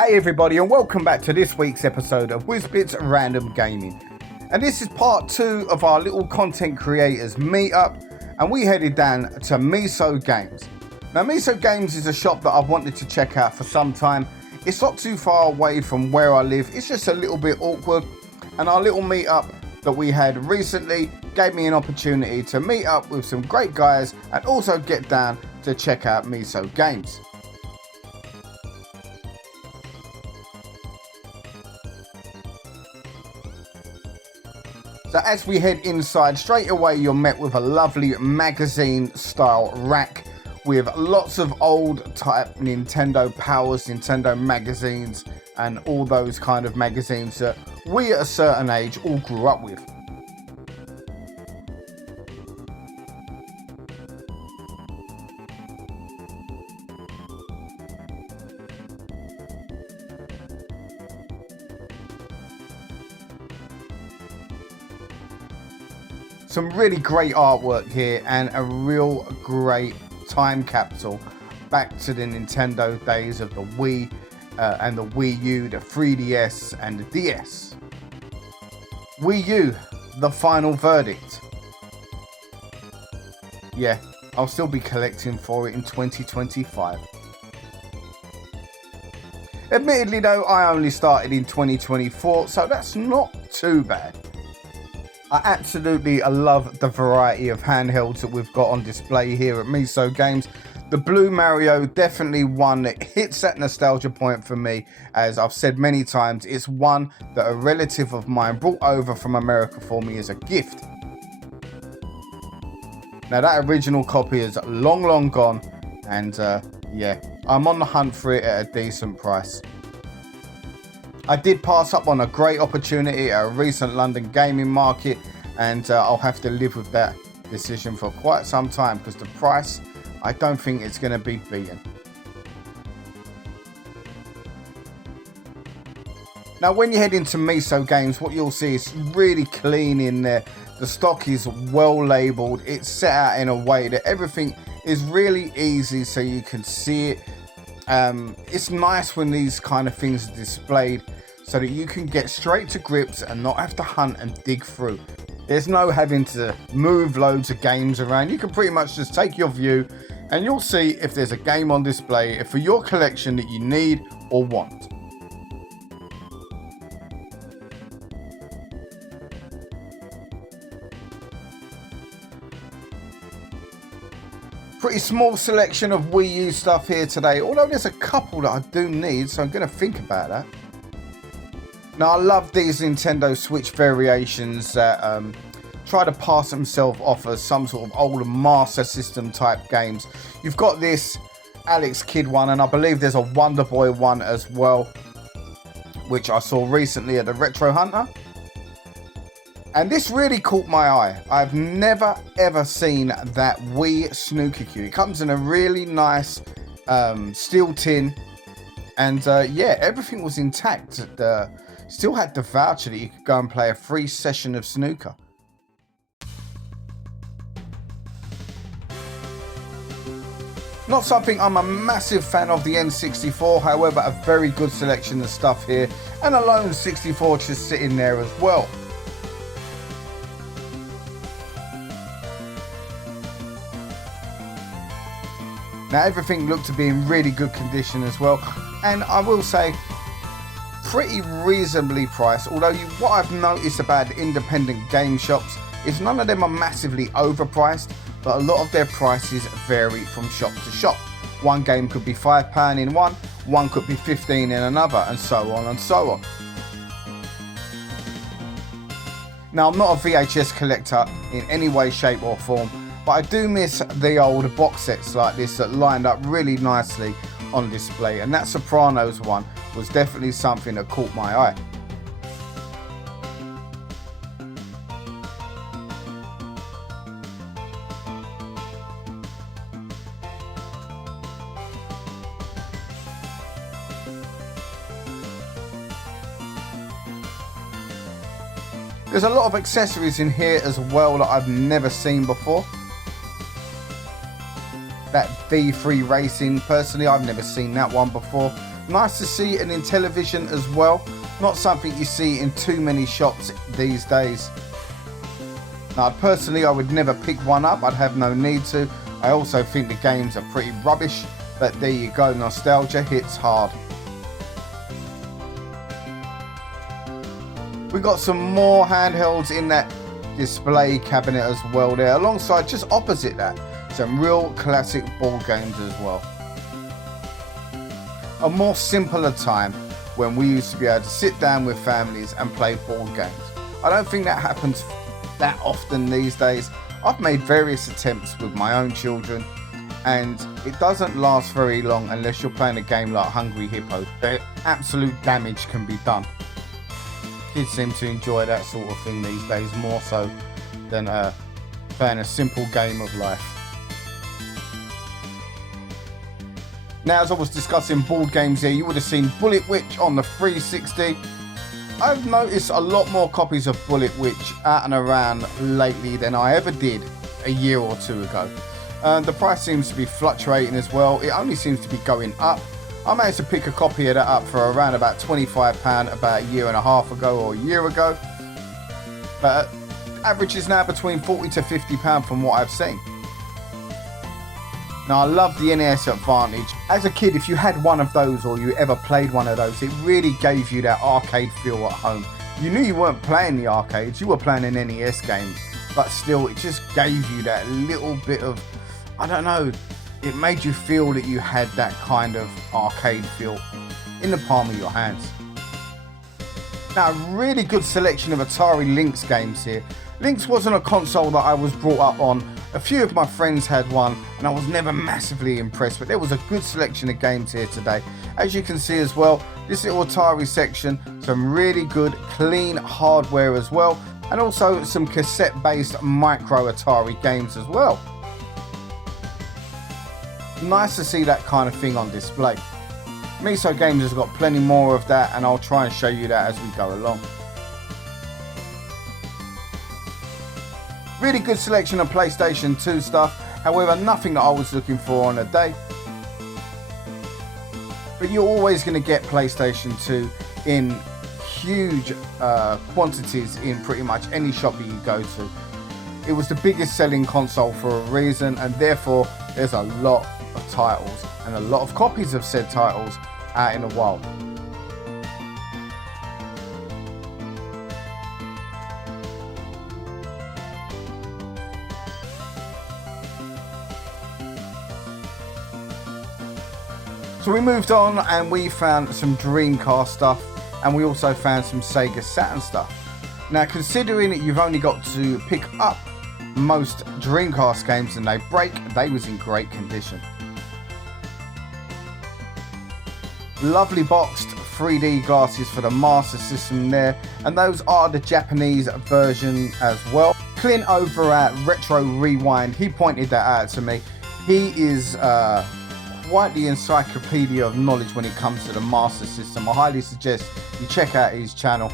Hey everybody, and welcome back to this week's episode of Whizbit's Random Gaming. And this is part 2 of our little content creators meetup, and we headed down to Miso Games. Now Miso Games is a shop that I've wanted to check out for some time. It's not too far away from where I live, it's just a little bit awkward, and our little meetup that we had recently gave me an opportunity to meet up with some great guys and also get down to check out Miso Games. So as we head inside, straight away you're met with a lovely magazine style rack with lots of old type Nintendo Powers, Nintendo magazines, and all those kind of magazines that we at a certain age all grew up with. Some really great artwork here and a real great time capsule back to the Nintendo days of the Wii and the Wii U, the 3DS and the DS. Wii U, the final verdict. Yeah, I'll still be collecting for it in 2025. Admittedly though, I only started in 2024, so that's not too bad. I absolutely love the variety of handhelds that we've got on display here at Miso Games. The Blue Mario, definitely one that hits that nostalgia point for me. As I've said many times, it's one that a relative of mine brought over from America for me as a gift. Now that original copy is long gone, and yeah, I'm on the hunt for it at a decent price. I did pass up on a great opportunity at a recent London gaming market, and I'll have to live with that decision for quite some time because the price, I don't think it's going to be beaten. Now when you head into Miso Games, what you'll see is really clean in there. The stock is well labelled, it's set out in a way that everything is really easy so you can see it. It's nice when these kind of things are displayed so that you can get straight to grips and not have to hunt and dig through. There's no having to move loads of games around. You can pretty much just take your view and you'll see if there's a game on display for your collection that you need or want. Pretty small selection of Wii U stuff here today, although there's a couple that I do need, so I'm going to think about that. Now I love these Nintendo Switch variations that try to pass themselves off as some sort of old Master System type games. You've got this Alex Kidd one, and I believe there's a Wonder Boy one as well, which I saw recently at the Retro Hunter. And this really caught my eye. I've never ever seen that Wii snooker cue. It comes in a really nice steel tin, and yeah, everything was intact. Still had the voucher that you could go and play a free session of snooker. Not something I'm a massive fan of, the N64, however a very good selection of stuff here, and a lone 64 just sitting there as well. Now everything looked to be in really good condition as well, and I will say pretty reasonably priced. Although what I've noticed about independent game shops is none of them are massively overpriced, but a lot of their prices vary from shop to shop. One game could be £5 in one could be 15 in another, and so on and so on. Now I'm not a VHS collector in any way, shape or form, but I do miss the old box sets like this that lined up really nicely on display, and that Sopranos one was definitely something that caught my eye. There's a lot of accessories in here as well that I've never seen before. That V3 Racing, personally I've never seen that one before. Nice to see it in television as well. Not something you see in too many shops these days. Now, personally, I would never pick one up. I'd have no need to. I also think the games are pretty rubbish, but there you go, nostalgia hits hard. We got some more handhelds in that display cabinet as well there, alongside just opposite that, some real classic board games as well. A more simpler time when we used to be able to sit down with families and play board games. I don't think that happens that often these days. I've made various attempts with my own children, and it doesn't last very long unless you're playing a game like Hungry Hippo. The absolute damage can be done. Kids seem to enjoy that sort of thing these days more so than playing a simple game of life. Now, as I was discussing board games here, you would have seen Bullet Witch on the 360. I've noticed a lot more copies of Bullet Witch out and around lately than I ever did a year or two ago. The price seems to be fluctuating as well. It only seems to be going up. I managed to pick a copy of that up for around about £25 about a year and a half ago or a year ago. But average is now between £40 to £50 from what I've seen. Now, I love the NES Advantage. As a kid, if you had one of those or you ever played one of those, it really gave you that arcade feel at home. You knew you weren't playing the arcades, you were playing an NES game, but still, it just gave you that little bit of, I don't know, it made you feel that you had that kind of arcade feel in the palm of your hands. Now, a really good selection of Atari Lynx games here. Lynx wasn't a console that I was brought up on. A few of my friends had one and I was never massively impressed, but there was a good selection of games here today. As you can see as well, this little Atari section, some really good clean hardware as well, and also some cassette based micro Atari games as well. Nice to see that kind of thing on display. Miso Games has got plenty more of that, and I'll try and show you that as we go along. Really good selection of PlayStation 2 stuff, however nothing that I was looking for on a day. But you're always going to get PlayStation 2 in huge quantities in pretty much any shop that you go to. It was the biggest selling console for a reason, and therefore there's a lot of titles and a lot of copies of said titles out in the wild. So we moved on and we found some Dreamcast stuff, and we also found some Sega Saturn stuff. Now, considering that you've only got to pick up most Dreamcast games and they break, they was in great condition. Lovely boxed 3D glasses for the Master System there, and those are the Japanese version as well. Clint over at Retro Rewind, he pointed that out to me. He is quite the encyclopedia of knowledge when it comes to the Master System. I highly suggest you check out his channel.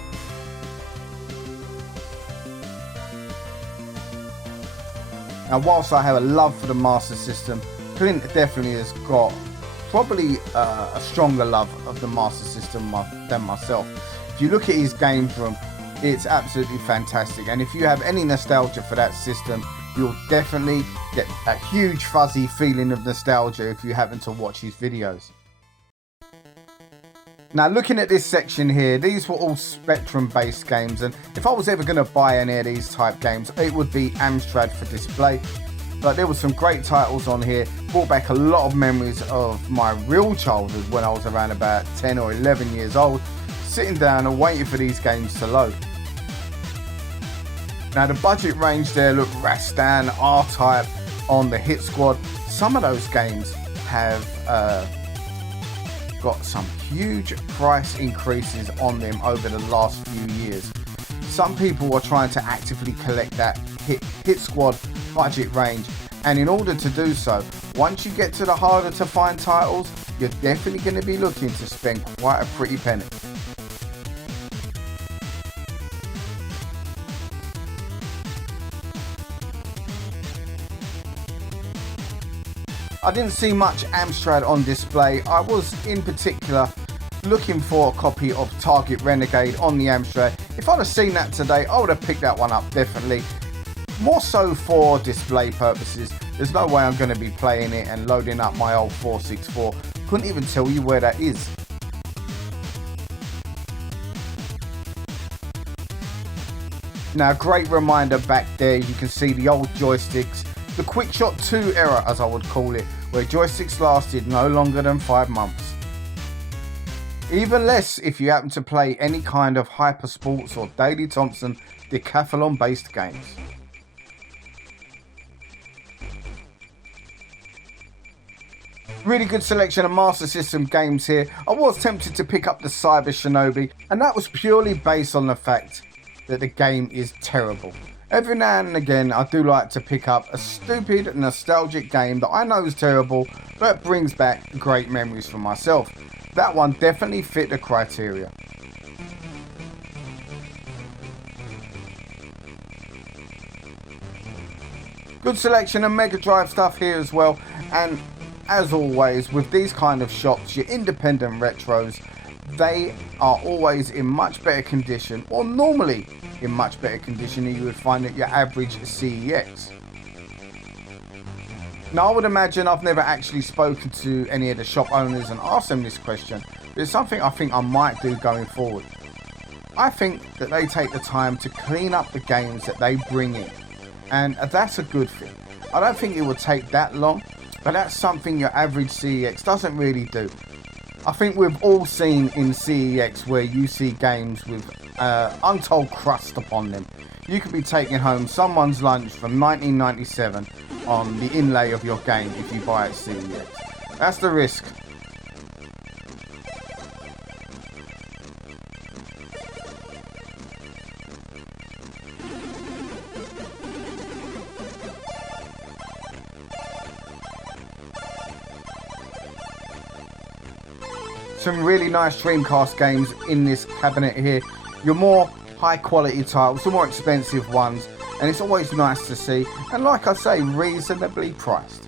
Now, whilst I have a love for the Master System, Clint definitely has got probably a stronger love of the Master System than myself. If you look at his games room, it's absolutely fantastic, and if you have any nostalgia for that system, you'll definitely get a huge fuzzy feeling of nostalgia if you happen to watch his videos. Now, looking at this section here, these were all Spectrum based games, and if I was ever going to buy any of these type games, it would be Amstrad for display. But there were some great titles on here, brought back a lot of memories of my real childhood when I was around about 10 or 11 years old, sitting down and waiting for these games to load. Now, the budget range there, look, Rastan, R-Type on the Hit Squad. Some of those games have got some huge price increases on them over the last few years. Some people are trying to actively collect that Hit Squad budget range, and in order to do so, once you get to the harder to find titles, you're definitely going to be looking to spend quite a pretty penny. I didn't see much Amstrad on display. I was in particular looking for a copy of Target Renegade on the Amstrad. If I'd have seen that today, I would have picked that one up, definitely. More so for display purposes. There's no way I'm going to be playing it and loading up my old 464. Couldn't even tell you where that is. Now, great reminder back there, you can see the old joysticks, the Quickshot 2 era as I would call it, where joysticks lasted no longer than 5 months. Even less if you happen to play any kind of Hyper Sports or Daley Thompson decathlon based games. Really good selection of Master System games here. I was tempted to pick up the Cyber Shinobi, and that was purely based on the fact that the game is terrible. Every now and again I do like to pick up a stupid nostalgic game that I know is terrible but brings back great memories for myself. That one definitely fit the criteria. Good selection of Mega Drive stuff here as well, and as always with these kind of shops, your independent retros, they are always in much better condition, or normally in much better condition than you would find at your average CEX. Now, I would imagine I've never actually spoken to any of the shop owners and asked them this question, but it's something I think I might do going forward. I think that they take the time to clean up the games that they bring in, and that's a good thing. I don't think it would take that long, but that's something your average CEX doesn't really do. I think we've all seen in CEX where you see games with untold crust upon them. You could be taking home someone's lunch from 1997 on the inlay of your game if you buy at CEX. That's the risk. Some really nice Dreamcast games in this cabinet here. Your more high quality titles, the more expensive ones, and it's always nice to see, and like I say, reasonably priced.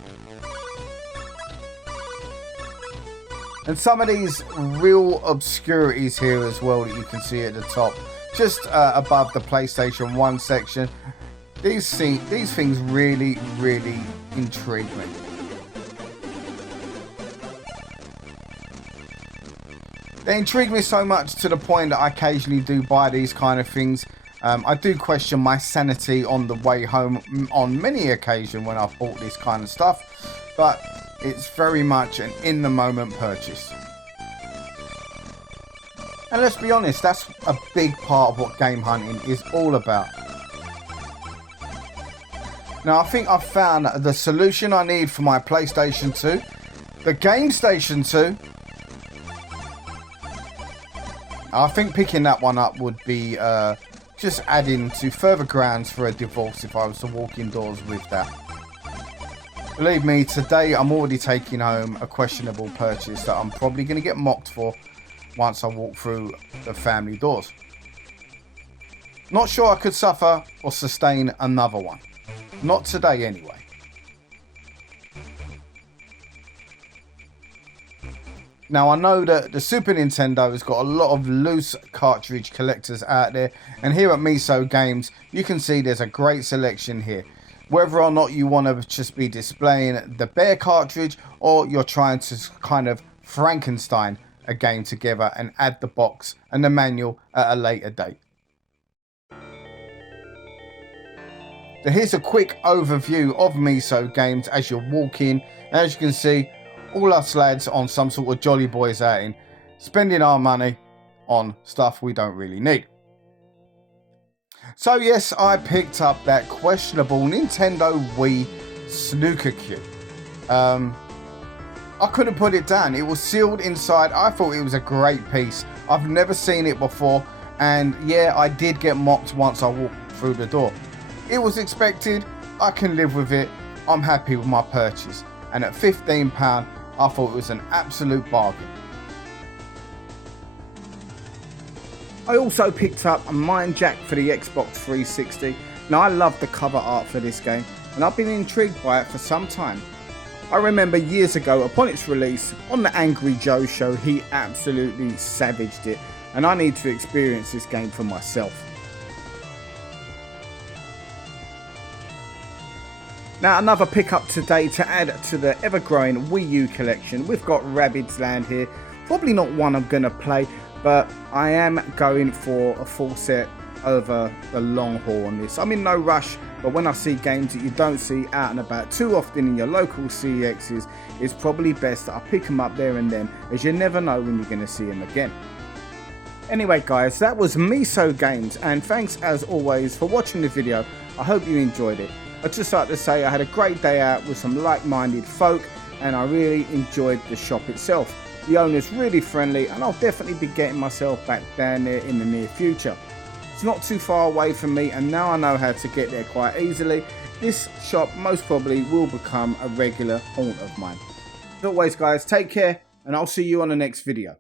And some of these real obscurities here as well that you can see at the top, just above the PlayStation 1 section. These things really intrigue me. They intrigue me so much to the point that I occasionally do buy these kind of things. I do question my sanity on the way home on many occasions when I've bought this kind of stuff, but it's very much an in-the-moment purchase. And let's be honest, that's a big part of what game hunting is all about. Now, I think I've found the solution I need for my PlayStation 2, the Game Station 2. I think picking that one up would be just adding to further grounds for a divorce if I was to walk indoors with that. Believe me, today I'm already taking home a questionable purchase that I'm probably going to get mocked for once I walk through the family doors. Not sure I could suffer or sustain another one. Not today anyway. Now, I know that the Super Nintendo has got a lot of loose cartridge collectors out there, and here at Miso Games you can see there's a great selection here. Whether or not you want to just be displaying the bare cartridge, or you're trying to kind of Frankenstein a game together and add the box and the manual at a later date. So here's a quick overview of Miso Games as you're walking. As you can see, all us lads on some sort of Jolly Boys outing, spending our money on stuff we don't really need. So yes, I picked up that questionable Nintendo Wii snooker cue. I couldn't put it down. It was sealed inside. I thought it was a great piece. I've never seen it before, and yeah, I did get mocked once I walked through the door. It was expected. I can live with it. I'm happy with my purchase, and at £15 I thought it was an absolute bargain. I also picked up a Mind Jack for the Xbox 360. Now, I love the cover art for this game, and I've been intrigued by it for some time. I remember years ago, upon its release on the Angry Joe show, he absolutely savaged it, and I need to experience this game for myself. Now, another pickup today to add to the ever-growing Wii U collection. We've got Rabbids Land here. Probably not one I'm going to play, but I am going for a full set over the long haul on this. I'm in no rush, but when I see games that you don't see out and about too often in your local CEXs, it's probably best that I pick them up there and then, as you never know when you're going to see them again. Anyway guys, that was Miso Games, and thanks as always for watching the video. I hope you enjoyed it. I'd just like to say I had a great day out with some like-minded folk, and I really enjoyed the shop itself. The owner's really friendly, and I'll definitely be getting myself back down there in the near future. It's not too far away from me, and now I know how to get there quite easily. This shop most probably will become a regular haunt of mine. As always guys, take care, and I'll see you on the next video.